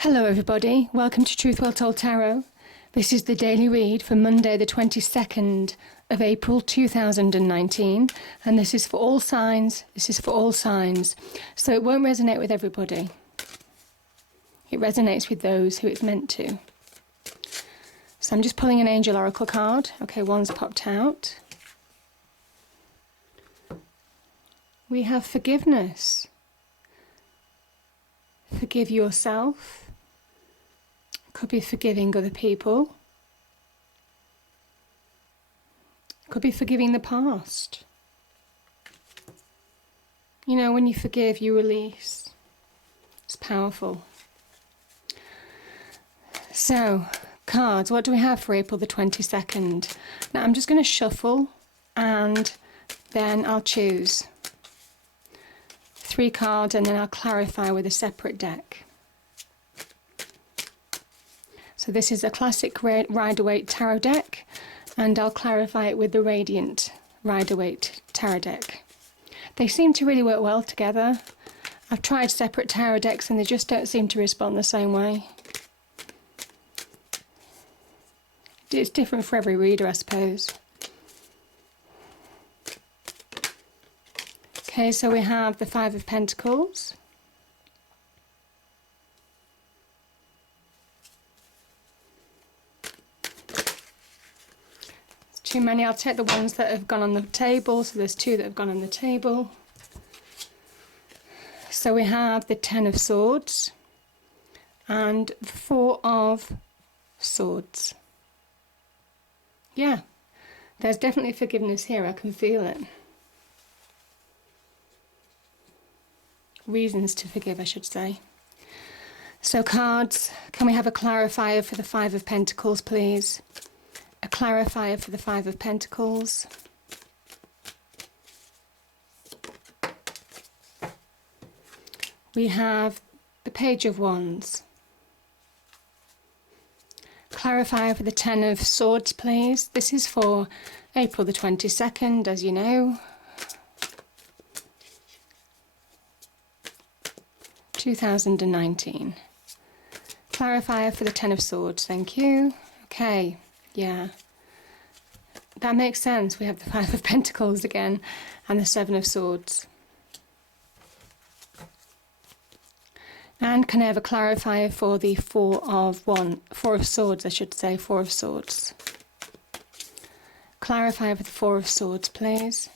Hello everybody, welcome to Truth Well Told Tarot. This is the daily read for Monday the 22nd of April 2019, and this is for all signs, so it won't resonate with everybody. It resonates with those who it's meant to. So I'm just pulling an Angel Oracle card. Okay, one's popped out. We have forgiveness. Forgive yourself. Could be forgiving other people. Could be forgiving the past. You know, when you forgive, you release. It's powerful. So, cards, what do we have for April the 22nd? Now, I'm just going to shuffle and then I'll choose 3 cards and then I'll clarify with a separate deck. So this is a classic Rider-Waite tarot deck, and I'll clarify it with the Radiant Rider-Waite tarot deck. They seem to really work well together. I've tried separate tarot decks and they just don't seem to respond the same way. It's different for every reader, I suppose. Okay, so we have the 5 of Pentacles. Too many. I'll take the ones that have gone on the table. So there's 2 that have gone on the table. So we have the 10 of Swords and the 4 of Swords. Yeah, there's definitely forgiveness here. I can feel it. Reasons to forgive, I should say. So cards, can we have a clarifier for the 5 of Pentacles, please? A clarifier for the 5 of Pentacles. We have the Page of Wands. Clarifier for the 10 of Swords, please. This is for April the 22nd, as you know. 2019. Clarifier for the 10 of Swords, thank you. Okay. Yeah, that makes sense. We have the 5 of Pentacles again and the 7 of Swords. And can I have a clarifier for the 4 of Swords, I should say, 4 of Swords. Clarifier for the 4 of Swords, please.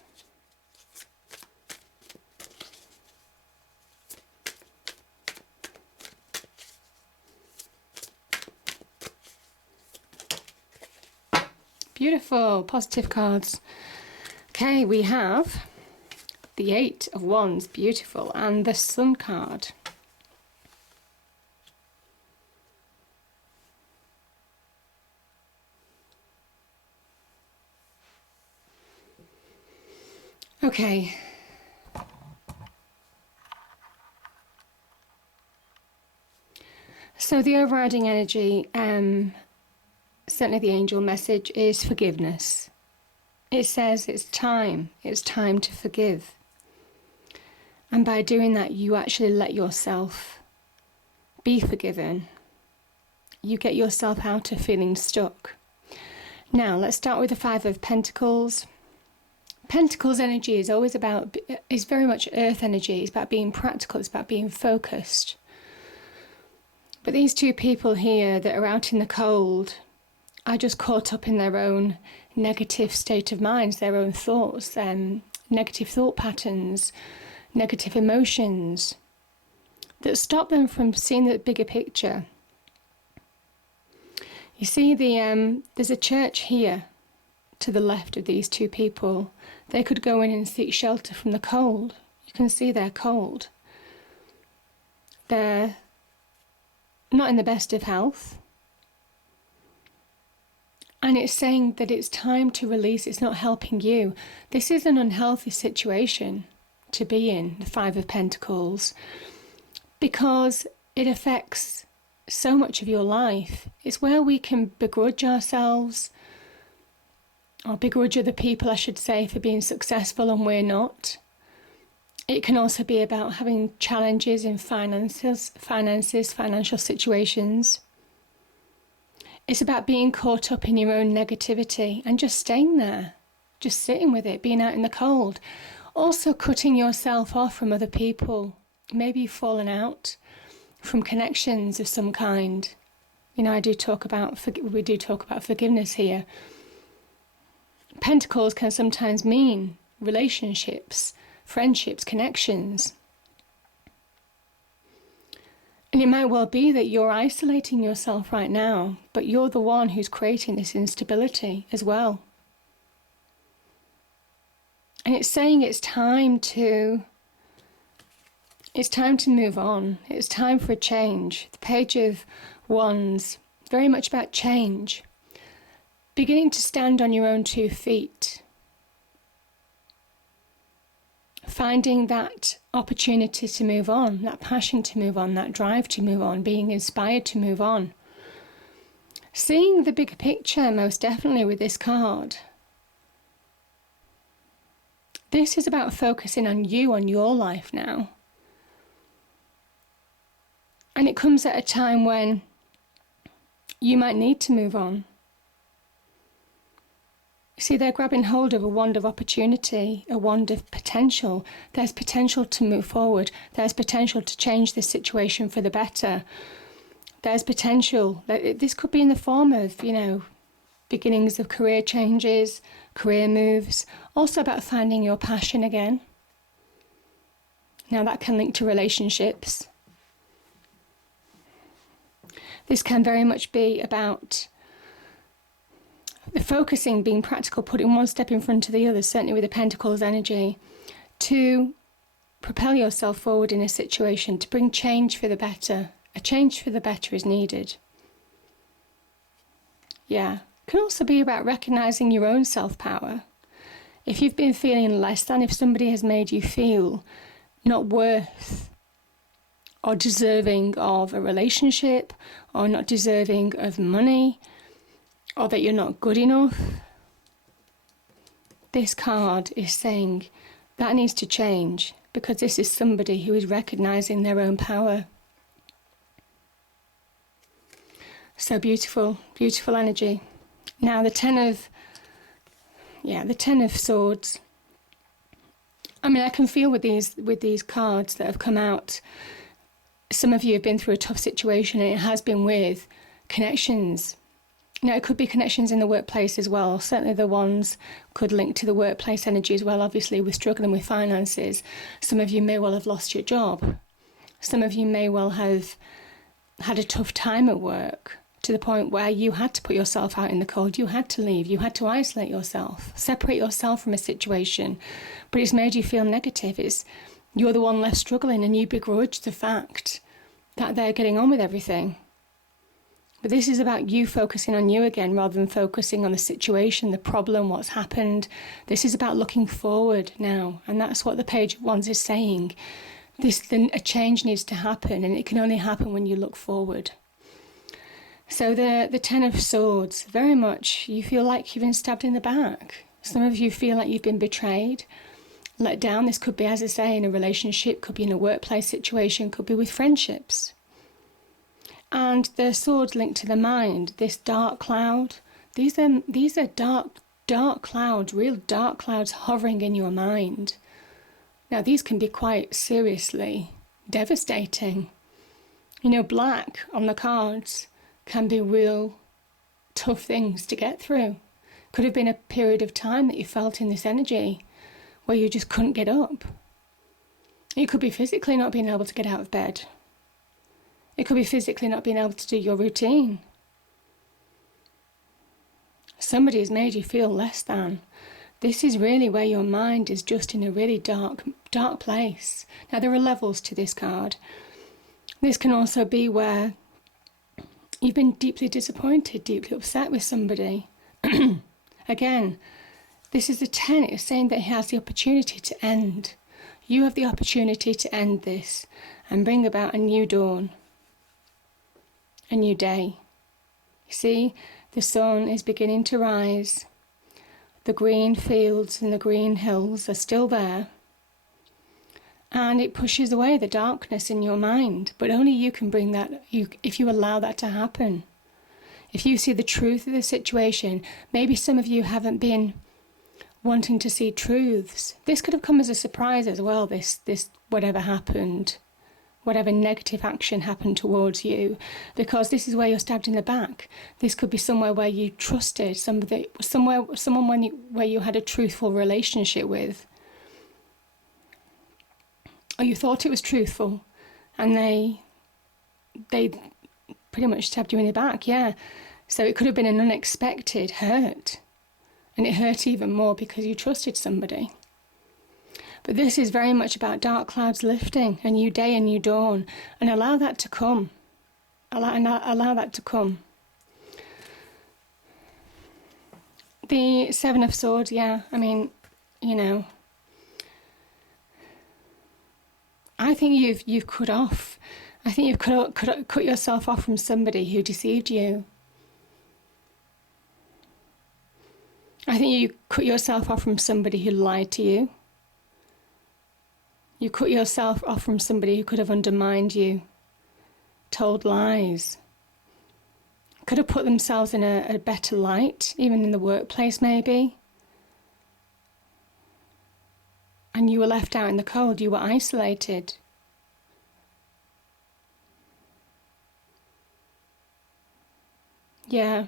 Beautiful, positive cards. Okay, we have the 8 of Wands, beautiful, and the Sun card. Okay. So the overriding energy, certainly the angel message, is forgiveness. It says it's time to forgive. And by doing that, you actually let yourself be forgiven. You get yourself out of feeling stuck. Now, let's start with the 5 of Pentacles. Pentacles energy is very much earth energy. It's about being practical, it's about being focused. But these 2 people here that are out in the cold are just caught up in their own negative state of minds, their own thoughts, negative thought patterns, negative emotions that stop them from seeing the bigger picture. You see, there's a church here to the left of these 2 people. They could go in and seek shelter from the cold. You can see they're cold. They're not in the best of health. And it's saying that it's time to release. It's not helping you. This is an unhealthy situation to be in, the 5 of Pentacles, because it affects so much of your life. It's where we can begrudge ourselves, or begrudge other people, I should say, for being successful and we're not. It can also be about having challenges in finances, financial situations. It's about being caught up in your own negativity and just staying there, just sitting with it, being out in the cold. Also cutting yourself off from other people. Maybe you've fallen out from connections of some kind. You know, we do talk about forgiveness here. Pentacles can sometimes mean relationships, friendships, connections. And it might well be that you're isolating yourself right now, but you're the one who's creating this instability as well. And it's saying it's time to move on. It's time for a change. The Page of Wands, very much about change. Beginning to stand on your own 2 feet. Finding that opportunity to move on, that passion to move on, that drive to move on, being inspired to move on. Seeing the bigger picture, most definitely, with this card. This is about focusing on you, on your life now. And it comes at a time when you might need to move on. See, they're grabbing hold of a wand of opportunity, a wand of potential. There's potential to move forward. There's potential to change this situation for the better. There's potential. This could be in the form of, beginnings of career changes, career moves. Also about finding your passion again. Now that can link to relationships. This can very much be about the focusing, being practical, putting one step in front of the other, certainly with the Pentacles energy, to propel yourself forward in a situation, to bring change for the better. A change for the better is needed. Yeah. It can also be about recognising your own self-power. If you've been feeling less than, if somebody has made you feel not worth or deserving of a relationship, or not deserving of money, or that you're not good enough, this card is saying that needs to change, because this is somebody who is recognising their own power. So beautiful, beautiful energy. Now the Ten of Swords. I mean, I can feel with these cards that have come out, some of you have been through a tough situation, and it has been with connections. Now, it could be connections in the workplace as well. Certainly the ones could link to the workplace energy as well. Obviously, we're struggling with finances. Some of you may well have lost your job. Some of you may well have had a tough time at work, to the point where you had to put yourself out in the cold. You had to leave. You had to isolate yourself, separate yourself from a situation. But it's made you feel negative. You're the one left struggling, and you begrudge the fact that they're getting on with everything. But this is about you focusing on you again, rather than focusing on the situation, the problem, what's happened. This is about looking forward now. And that's what the Page of Wands is saying. A change needs to happen, and it can only happen when you look forward. So the Ten of Swords, very much you feel like you've been stabbed in the back. Some of you feel like you've been betrayed, let down. This could be, as I say, in a relationship, could be in a workplace situation, could be with friendships. And the swords linked to the mind, this dark cloud. These are dark clouds, real dark clouds hovering in your mind. Now, these can be quite seriously devastating. Black on the cards can be real tough things to get through. Could have been a period of time that you felt in this energy where you just couldn't get up. It could be physically not being able to get out of bed. It could be physically not being able to do your routine. Somebody has made you feel less than. This is really where your mind is just in a really dark place. Now, there are levels to this card. This can also be where you've been deeply disappointed, deeply upset with somebody. Again, this is a 10. It's saying that it has the opportunity to end. You have the opportunity to end this and bring about a new dawn, a new day. You see, the sun is beginning to rise. The green fields and the green hills are still there. and it pushes away the darkness in your mind. But only you can bring that, if you allow that to happen. If you see the truth of the situation, maybe some of you haven't been wanting to see truths. This could have come as a surprise as well, this whatever happened, whatever negative action happened towards you, because this is where you're stabbed in the back. This could be somewhere where you trusted somebody, someone where you had a truthful relationship with, or you thought it was truthful, and they pretty much stabbed you in the back. Yeah, so it could have been an unexpected hurt, and it hurt even more because you trusted somebody. But this is very much about dark clouds lifting, a new day, a new dawn, and allow that to come. Allow that to come. The Seven of Swords, yeah, I mean, you know, I think you've cut off. I think you've cut yourself off from somebody who deceived you. I think you cut yourself off from somebody who lied to you. You cut yourself off from somebody who could have undermined you, told lies, could have put themselves in a better light, even in the workplace maybe. And you were left out in the cold, you were isolated. Yeah.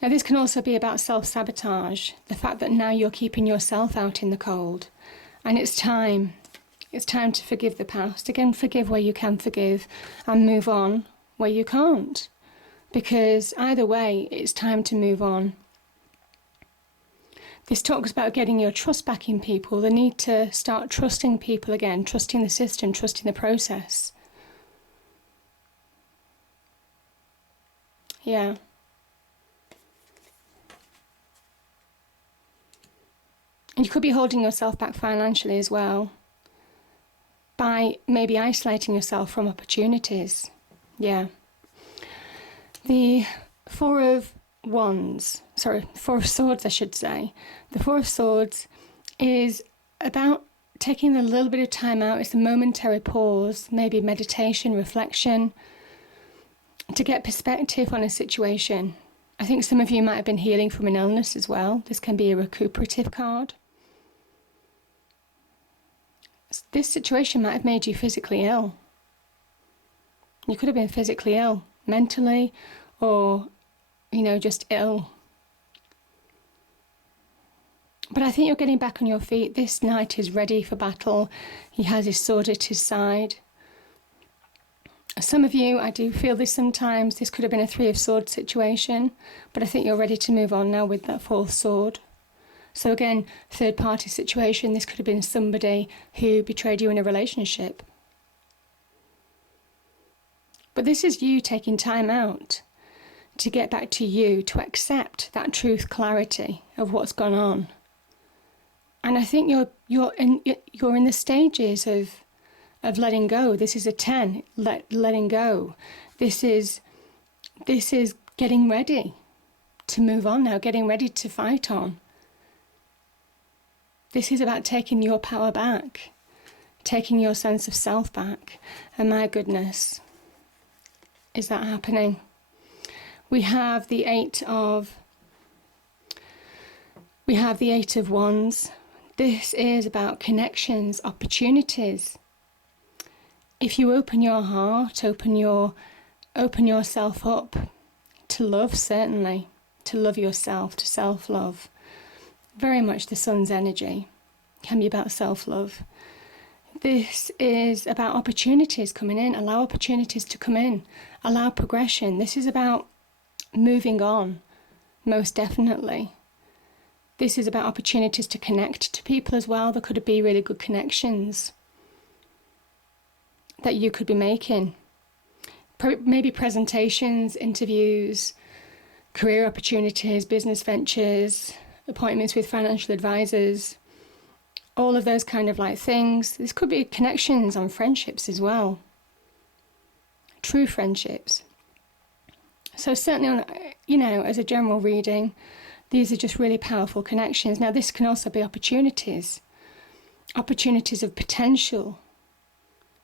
Now this can also be about self-sabotage, the fact that now you're keeping yourself out in the cold. And it's time to forgive the past. Again, forgive where you can forgive and move on where you can't. Because either way, it's time to move on. This talks about getting your trust back in people, the need to start trusting people again, trusting the system, trusting the process. Yeah. And you could be holding yourself back financially as well, by maybe isolating yourself from opportunities. Yeah. The Four of Swords, I should say. The Four of Swords is about taking a little bit of time out. It's a momentary pause, maybe meditation, reflection, to get perspective on a situation. I think some of you might have been healing from an illness as well. This can be a recuperative card. This situation might have made you physically ill. You could have been physically ill, mentally, or, just ill. But I think you're getting back on your feet. This knight is ready for battle. He has his sword at his side. Some of you, I do feel this sometimes, this could have been a Three of Swords situation, but I think you're ready to move on now with that fourth sword. So again, third party situation, this could have been somebody who betrayed you in a relationship. But this is you taking time out to get back to you, to accept that truth, clarity of what's gone on. And I think you're in the stages of letting go. This is a 10, letting go. This is getting ready to move on now, getting ready to fight on. This is about taking your power back, taking your sense of self back. And my goodness, is that happening? We have the Eight of Wands. This is about connections, opportunities. If you open your heart, open yourself up to love, certainly, to love yourself, to self-love. Very much the sun's energy can be about self-love. This is about opportunities coming in. Allow opportunities to come in. Allow progression. This is about moving on, most definitely. This is about opportunities to connect to people as well. There could be really good connections that you could be making. Maybe presentations, interviews, career opportunities, business ventures, appointments with financial advisors, all of those kind of things. This could be connections on friendships as well. True friendships. So certainly as a general reading, these are just really powerful connections. Now this can also be opportunities opportunities of potential.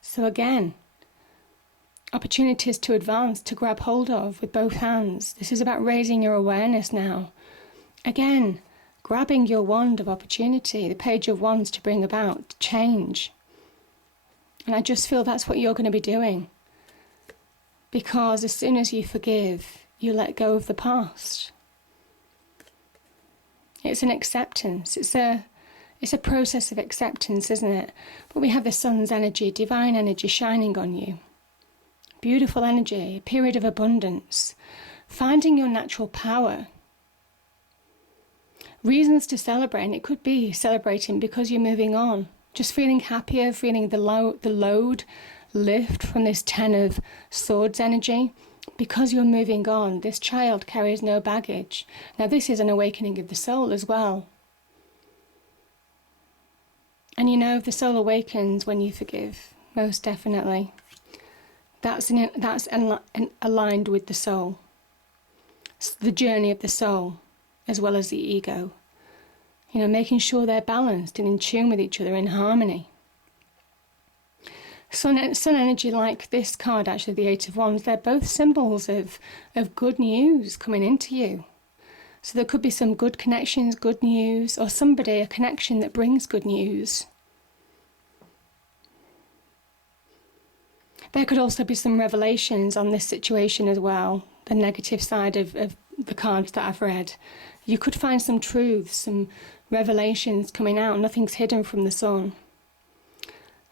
So again, opportunities to advance, to grab hold of with both hands. This is about raising your awareness now. Again, grabbing your wand of opportunity, the Page of Wands, to bring about change. And I just feel that's what you're going to be doing. Because as soon as you forgive, you let go of the past. It's an acceptance. It's a process of acceptance, isn't it? But we have the sun's energy, divine energy shining on you. Beautiful energy, a period of abundance. Finding your natural power. Reasons to celebrate, and it could be celebrating because you're moving on. Just feeling happier, feeling the load lift from this Ten of Swords energy. Because you're moving on, this child carries no baggage. Now this is an awakening of the soul as well. And you know, the soul awakens when you forgive, most definitely. That's aligned with the soul. It's the journey of the soul, as well as the ego. You know, making sure they're balanced and in tune with each other, in harmony. Sun energy, like this card, actually, the Eight of Wands, they're both symbols of good news coming into you. So there could be some good connections, good news, or a connection that brings good news. There could also be some revelations on this situation as well, the negative side of the cards that I've read. You could find some truths, some revelations coming out. Nothing's hidden from the sun.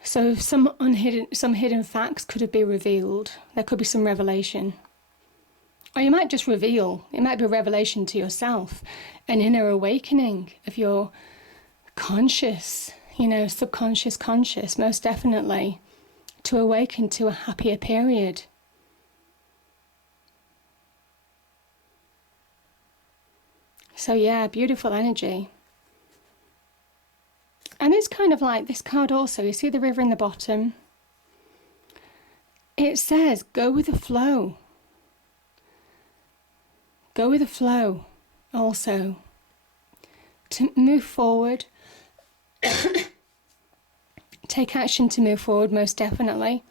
So some hidden facts could be revealed. There could be some revelation. Or you might just reveal. It might be a revelation to yourself, an inner awakening of your conscious, subconscious, conscious, most definitely, to awaken to a happier period. So yeah, beautiful energy. And it's kind of like this card also, you see the river in the bottom? It says, go with the flow. Go with the flow also. To move forward. Take action to move forward, most definitely.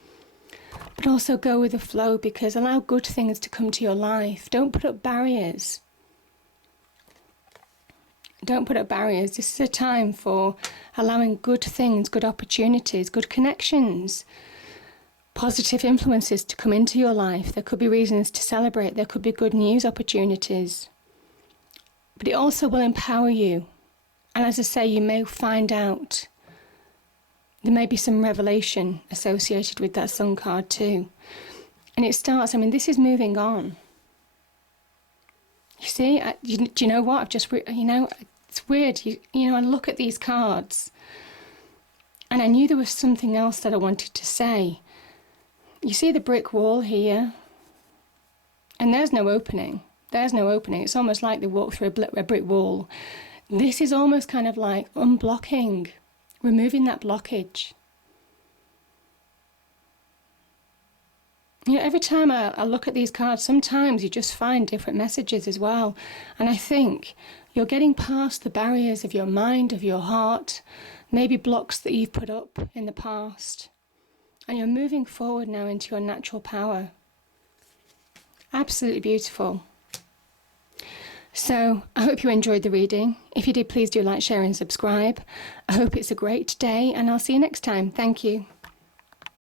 But also go with the flow, because allow good things to come to your life. Don't put up barriers. Don't put up barriers. This is a time for allowing good things, good opportunities, good connections, positive influences to come into your life. There could be reasons to celebrate. There could be good news opportunities. But it also will empower you. And as I say, you may find out. There may be some revelation associated with that Sun card too. And it starts, this is moving on. You see, do you know what? It's weird. I look at these cards and I knew there was something else that I wanted to say. You see the brick wall here? And there's no opening. There's no opening. It's almost like they walk through a brick wall. This is almost kind of like unblocking, removing that blockage. Every time I look at these cards, sometimes you just find different messages as well. And I think you're getting past the barriers of your mind, of your heart, maybe blocks that you've put up in the past. And you're moving forward now into your natural power. Absolutely beautiful. So I hope you enjoyed the reading. If you did, please do like, share and subscribe. I hope it's a great day, and I'll see you next time. Thank you.